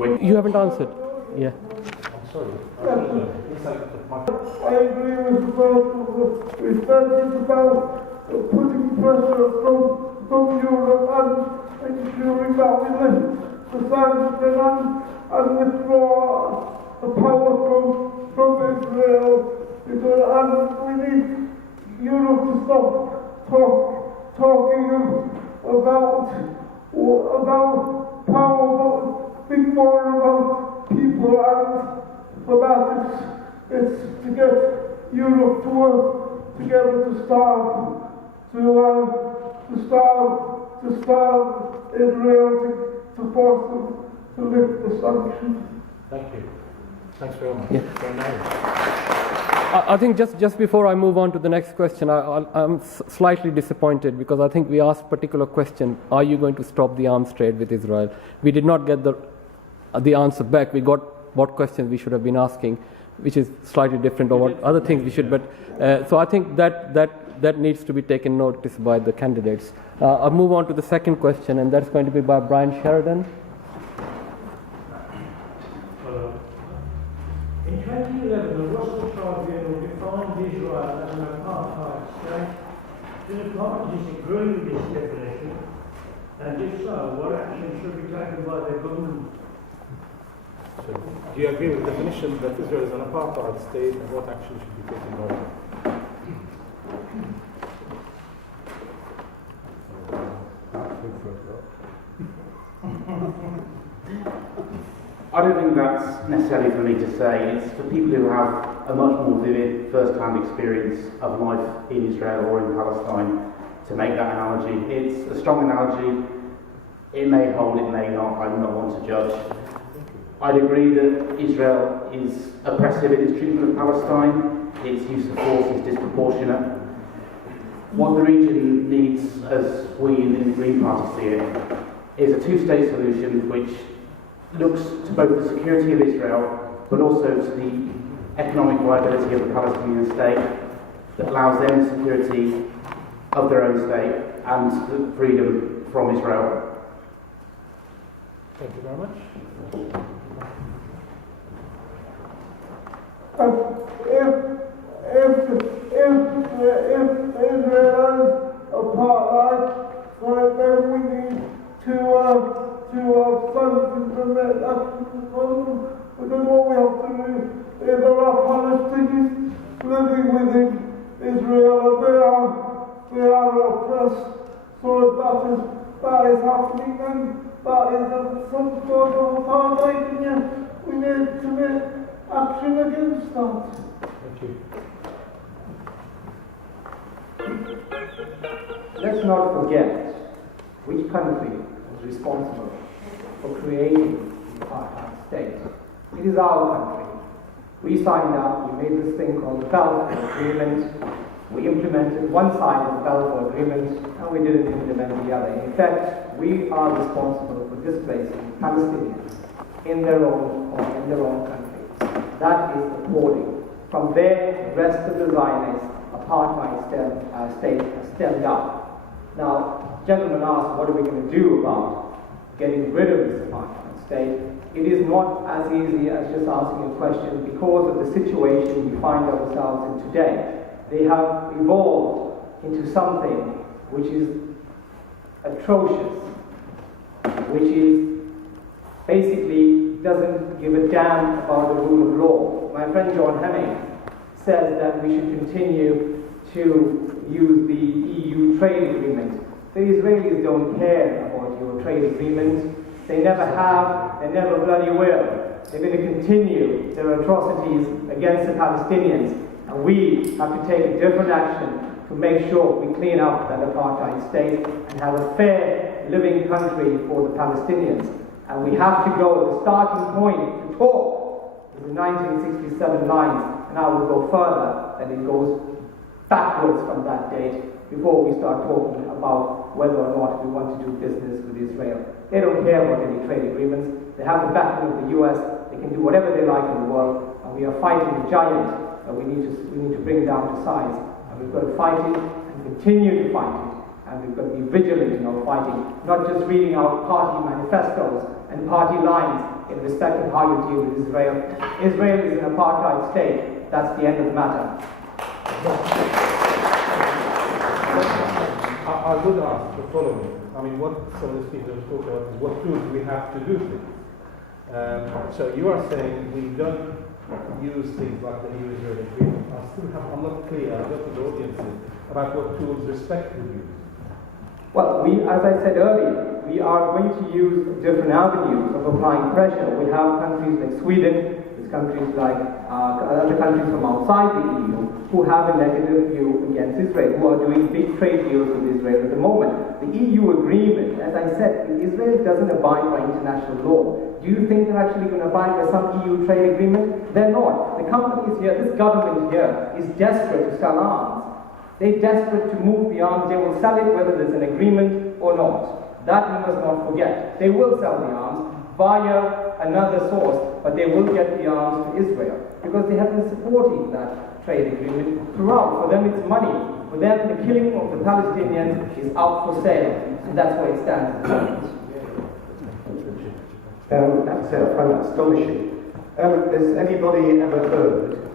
You haven't answered. Yeah. I'm sorry. I agree with the person who said it's about putting pressure from Europe and ensuring that we lift the sanctions and withdraw the power from Israel, because we need Europe to stop talking about power, but think more about people, and for that it's to get Europe to work together to starve Israel, to force them to lift the sanctions. Thank you. Thanks very much. Yeah. I think just before I move on to the next question, I'm slightly disappointed because I think we asked a particular question: are you going to stop the arms trade with Israel? We did not get the answer back. We got what questions we should have been asking, which is slightly different, or what other things we should. But so I think that needs to be taken notice by the candidates. I'll move on to the second question, and that's going to be by Brian Sheridan. In 2011, the Russell Tribunal defined Israel as an apartheid state. Do the parties agree with this definition? And if so, what action should be taken by their government? So, do you agree with the definition that Israel is an apartheid state, and what action should be taken by them? I don't think that's necessarily for me to say. It's for people who have a much more vivid first-hand experience of life in Israel or in Palestine to make that analogy. It's a strong analogy. It may hold, it may not. I'm not one to judge. I'd agree that Israel is oppressive in its treatment of Palestine. Its use of force is disproportionate. What the region needs, as we in the Green Party see it, is a two-state solution which looks to both the security of Israel but also to the economic viability of the Palestinian state, that allows them the security of their own state and the freedom from Israel. Thank you very much. If Israel is apartheid, then we need to sanctions and make actions on them. Because what we have to do is there are Palestinians living within Israel, and they are oppressed. So if that is happening, then that is some sort of apartheid, and yet we need to make action against that. Thank you. Let's not forget which country was responsible for creating the apartheid state. It is our country. We signed up, we made this thing called the Balfour Agreement. We implemented one side of the Balfour Agreement, and we didn't implement the other. In fact, we are responsible for displacing Palestinians in their own country. That is appalling. From there, the rest of the Zionist apartheid state has stemmed up. Now, gentlemen asked, what are we going to do about getting rid of this apartheid state? It is not as easy as just asking a question because of the situation we find ourselves in today. They have evolved into something which is atrocious, which is basically doesn't give a damn about the rule of law. My friend John Hemming says that we should continue to use the EU trade agreement. The Israelis don't care about your trade agreement. They never have, they never bloody will. They're going to continue their atrocities against the Palestinians. And we have to take a different action to make sure we clean up that apartheid state and have a fair living country for the Palestinians. And we have to go, the starting point to talk is the 1967 lines, and I will go further, and it goes backwards from that date before we start talking about whether or not we want to do business with Israel. They don't care about any trade agreements. They have the backing of the US. They can do whatever they like in the world, and we are fighting the giant that we need to bring down to size. And we've got to fight it and continue to fight it. And we've got to be vigilant in our fighting, not just reading our party manifestos and party lines in respect of how you deal with Israel. Israel is an apartheid state. That's the end of the matter. I would ask the following. I mean, what some of the speakers have talked about is what tools we have to do things. So you are saying we don't use things like the new Israel agreement. I'm not clear, I've got the audiences, about what tools respect would use. Well, as I said earlier, we are going to use different avenues of applying pressure. We have countries like Sweden, there's countries like other countries from outside the EU who have a negative view against Israel, who are doing big trade deals with Israel at the moment. The EU agreement, as I said, Israel doesn't abide by international law. Do you think they're actually going to abide by some EU trade agreement? They're not. The companies here, this government here, is desperate to sell arms. They're desperate to move the arms. They will sell it whether there's an agreement or not. That we must not forget. They will sell the arms via another source, but they will get the arms to Israel because they have been supporting that trade agreement throughout. For them, it's money. For them, the killing of the Palestinians is out for sale, and that's why it stands at the moment. I find that astonishing. Has anybody ever heard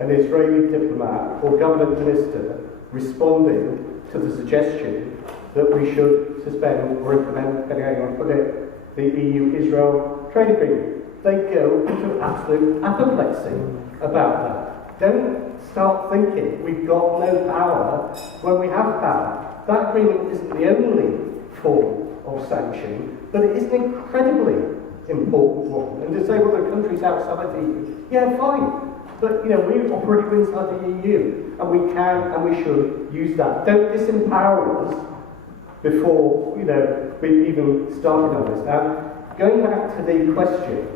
an Israeli diplomat or government minister responding to the suggestion that we should suspend or implement, depending on how you want to put it, the EU-Israel trade agreement? They go into absolute apoplexy about that. Don't start thinking we've got no power when we have power. That agreement isn't the only form of sanction, but it is an incredibly important one. And to say, well, there are countries outside the EU, yeah, fine. But, we operate inside the EU, and we can and we should use that. Don't disempower us before, we've even started on this. Now, going back to the question,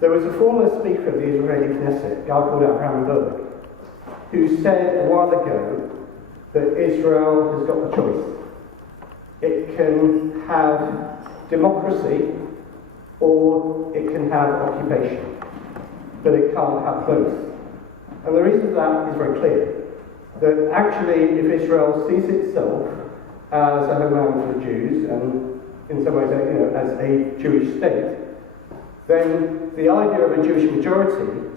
there was a former speaker of the Israeli Knesset, a guy called Abraham Berg, who said a while ago that Israel has got the choice. It can have democracy or it can have occupation, but it can't have both. And the reason for that is very clear, that actually if Israel sees itself as a homeland for the Jews, and in some ways as a Jewish state, then the idea of a Jewish majority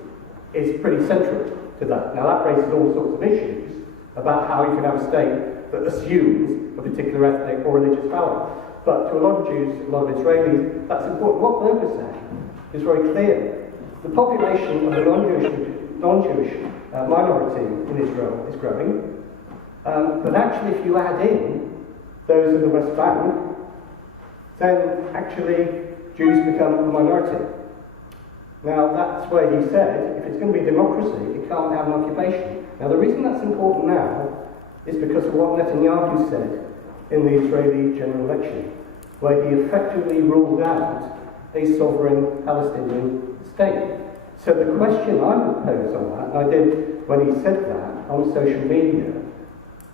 is pretty central to that. Now that raises all sorts of issues about how you can have a state that assumes a particular ethnic or religious power. But to a lot of Jews, a lot of Israelis, that's important. What Berg was saying is very clear. The population of the non-Jewish minority in Israel is growing. But actually, if you add in those in the West Bank, then actually Jews become a minority. Now, that's where he said, if it's going to be democracy, it can't have an occupation. Now, the reason that's important now is because of what Netanyahu said in the Israeli general election, where he effectively ruled out a sovereign Palestinian state. So the question I would pose on that, and I did when he said that on social media,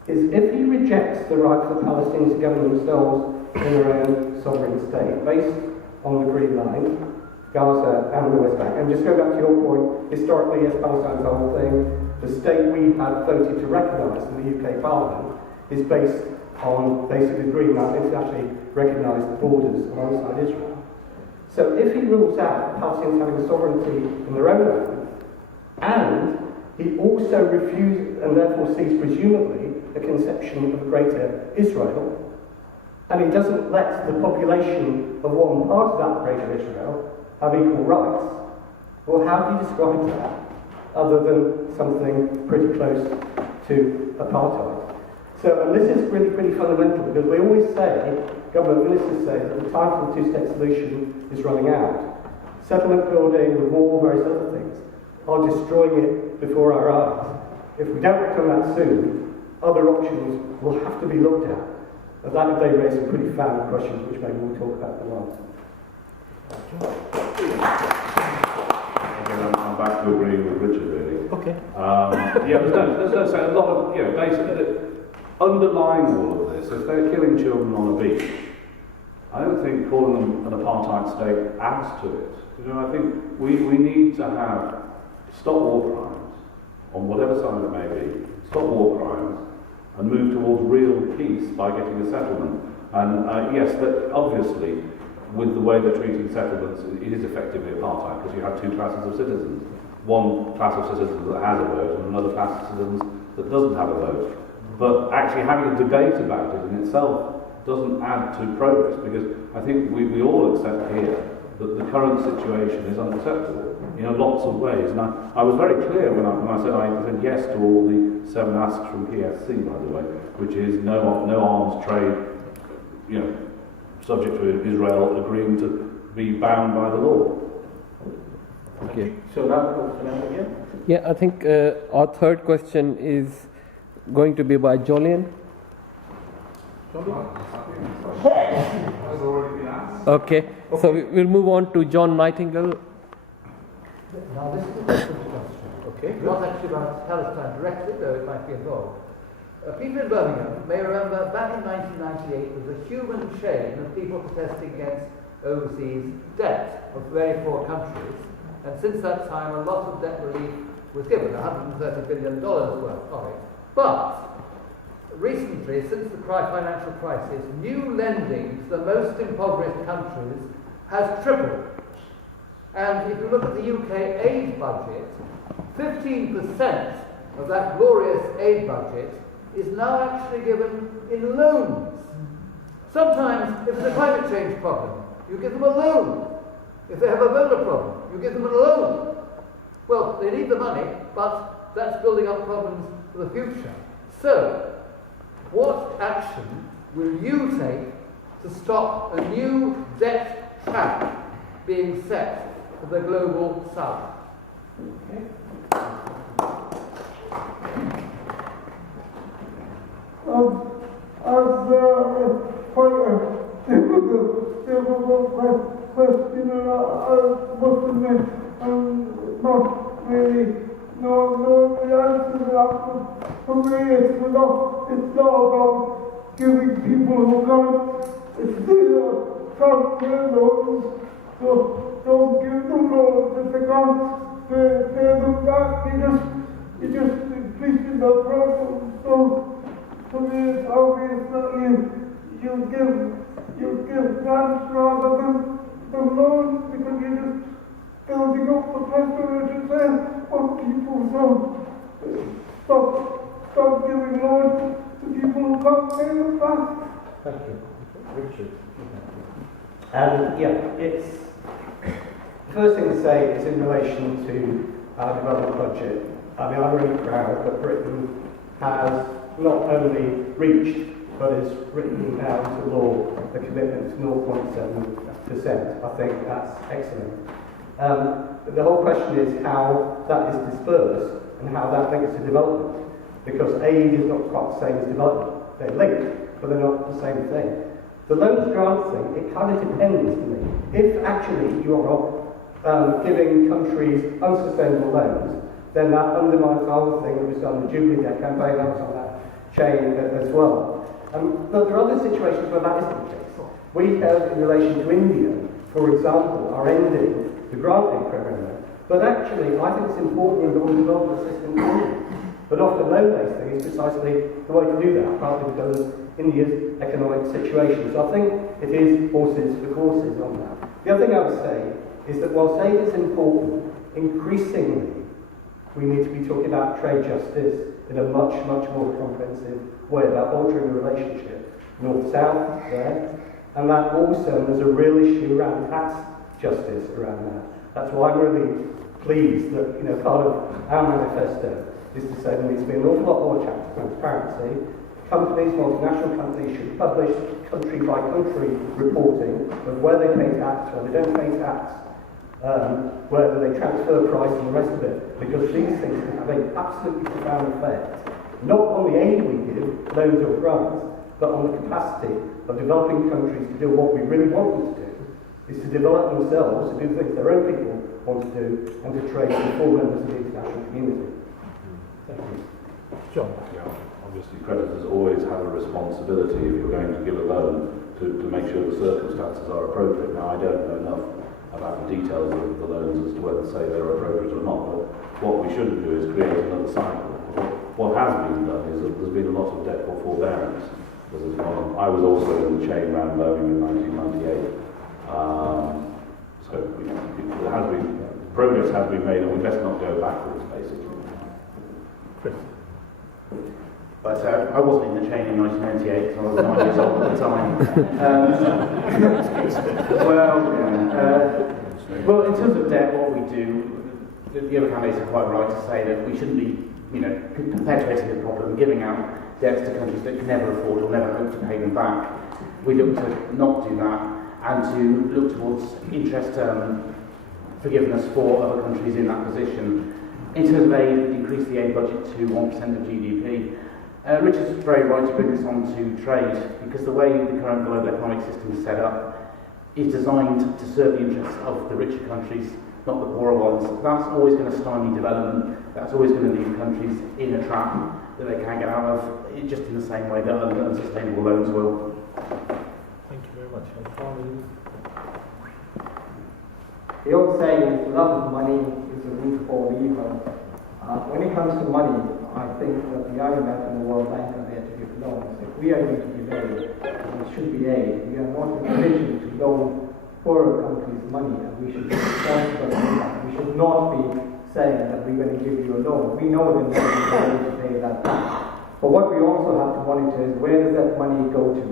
is if he rejects the right for the Palestinians to govern themselves in their own sovereign state, based on the Green Line, Gaza and the West Bank, and just go back to your point, historically, yes, Palestine's the whole thing, the state we had voted to recognise in the UK Parliament is based on basically the Green Line, internationally recognised borders alongside Israel. So if he rules out Palestinians having a sovereignty in their own land, and he also refuses and therefore sees presumably a conception of a greater Israel, and he doesn't let the population of one part of that greater Israel have equal rights, well, how do you describe that other than something pretty close to apartheid? So, and this is really pretty fundamental, because we always say, government ministers say, that the time for the two-state solution is running out. Settlement building, the war, various other things are destroying it before our eyes. If we don't come that soon, other options will have to be looked at. And that they raise some pretty found questions, which maybe we'll talk about in a while. Again, I'm back to agreeing with Richard, really. Okay. There's no saying, a lot of, basically, underlying all of this, if they're killing children on a beach, I don't think calling them an apartheid state adds to it. I think we need to have stop war crimes, on whatever side it may be, stop war crimes, and move towards real peace by getting a settlement. And yes, that obviously, with the way they're treating settlements, it is effectively apartheid because you have two classes of citizens. One class of citizens that has a vote and another class of citizens that doesn't have a vote. But actually having a debate about it in itself doesn't add to progress, because I think we all accept here that the current situation is unacceptable in lots of ways. And I was very clear when I said yes to all the 7 asks from PSC, by the way, which is no arms trade, subject to Israel agreeing to be bound by the law. Okay. So now again? Yeah, I think our third question is going to be by Jolien. Has already been asked. Okay, so we'll move on to John Nightingale. Now this is a different question. Okay. Not actually about Palestine directly, though it might be involved. People in Birmingham may remember back in 1998 there was a human chain of people protesting against overseas debt of very poor countries, and since that time a lot of debt relief was given, $130 billion worth of it. But recently, since the financial crisis, new lending to the most impoverished countries has tripled. And if you look at the UK aid budget, 15% of that glorious aid budget is now actually given in loans. Sometimes, if there's a climate change problem, you give them a loan. If they have a Ebola problem, you give them a loan. Well, they need the money, but that's building up problems for the future. So, what action will you take to stop a new debt trap being set for the global south? I've quite a difficult question, and I must admit I'm not really know the answer to that. For me, it's not about giving people who can't still transfer loans, so don't give them loans if they can't pay them back. It just increases the problem. So for me, it's obvious that you give grants rather than loans, because you're just building up the pressure, as you said, on people. So stop giving loans to people who can't pay them back. Thank you. Richard. It's the first thing to say is in relation to our development budget. I'm really proud that Britain has not only reached but is written down to law the commitment to 0.7%. I think that's excellent. The whole question is how that is dispersed and how that links to development, because aid is not quite the same as development. They're linked, but they're not the same thing. The loans grant thing, it kind of depends to me. If actually you are giving countries unsustainable loans, then that undermines the whole thing that was done, the Jubilee Debt campaign, that was on that chain as well. But there are other situations where that isn't the case. We have, in relation to India, for example, are ending the granting program there. But actually, I think it's important that we develop a system in India. But often loan-based thing is precisely the way to do that, partly because of India's economic situation. So I think it is horses for courses on that. The other thing I would say is that whilst aid is important, increasingly we need to be talking about trade justice in a much, much more comprehensive way, about altering the relationship north-south there, and that also there's a real issue around tax justice around that. That's why I'm really pleased that part of our manifesto is to say there needs to be an awful lot more transparency. Companies, multinational companies, should publish country-by-country reporting of where they pay tax, where they don't pay tax, whether they transfer price and the rest of it, because these things can have an absolutely profound effect, not on the aid we give, loans or grants, but on the capacity of developing countries to do what we really want them to do, is to develop themselves, to do things their own people want to do, and to trade with full members of the international community. Thank you. John. Yeah, obviously creditors always have a responsibility if you're going to give a loan to make sure the circumstances are appropriate. Now, I don't know enough about the details of the loans as to whether, say, they're appropriate or not, but what we shouldn't do is create another cycle. What has been done is that there's been a lot of debt for forbearance. I was also in the chain around Birmingham in 1998, So progress has been made, and we best not go backwards, basically. But I wasn't in the chain in 1998, so I was 9 years old at the time. Well, in terms of debt, what we do, the other candidates are quite right to say that we shouldn't be, perpetuating the problem, giving out debts to countries that can never afford or never hope to pay them back. We look to not do that, and to look towards interest forgiveness for other countries in that position. In terms of aid, increase the aid budget to 1% of GDP. Richard's very right to bring this on to trade, because the way the current global economic system is set up is designed to serve the interests of the richer countries, not the poorer ones. That's always going to stymie development. That's always going to leave countries in a trap that they can't get out of, just in the same way that unsustainable loans will. Thank you very much. The old saying is, love of money is the root of all evil. When it comes to money, I think that the IMF and the World Bank are there to give loans. If we are going to give aid, it should be aid. We are not in a position to loan poorer countries money, and we should be responsible for that. We should not be saying that we're going to give you a loan. We know that we're going to pay that back. But what we also have to monitor is, where does that money go to?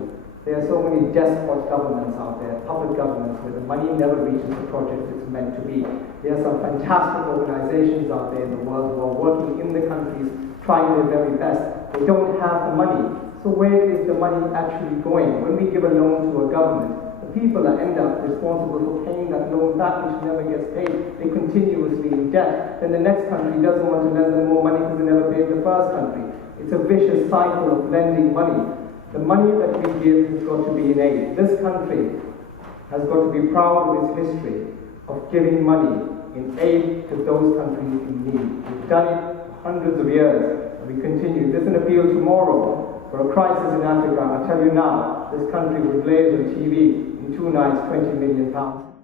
There are so many desperate governments out there, public governments, where the money never reaches the projects it's meant to be. There are some fantastic organizations out there in the world who are working in the countries, trying their very best. They don't have the money. So where is the money actually going? When we give a loan to a government, the people that end up responsible for paying that loan back, which never gets paid, they're continuously in debt. Then the next country doesn't want to lend them more money because they never paid the first country. It's a vicious cycle of lending money. The money that we give has got to be in aid. This country has got to be proud of its history of giving money in aid to those countries in need. We've done it for hundreds of years, and we continue. There's an appeal tomorrow for a crisis in Africa. I tell you now, this country would blaze on TV in 2 nights, £20 million.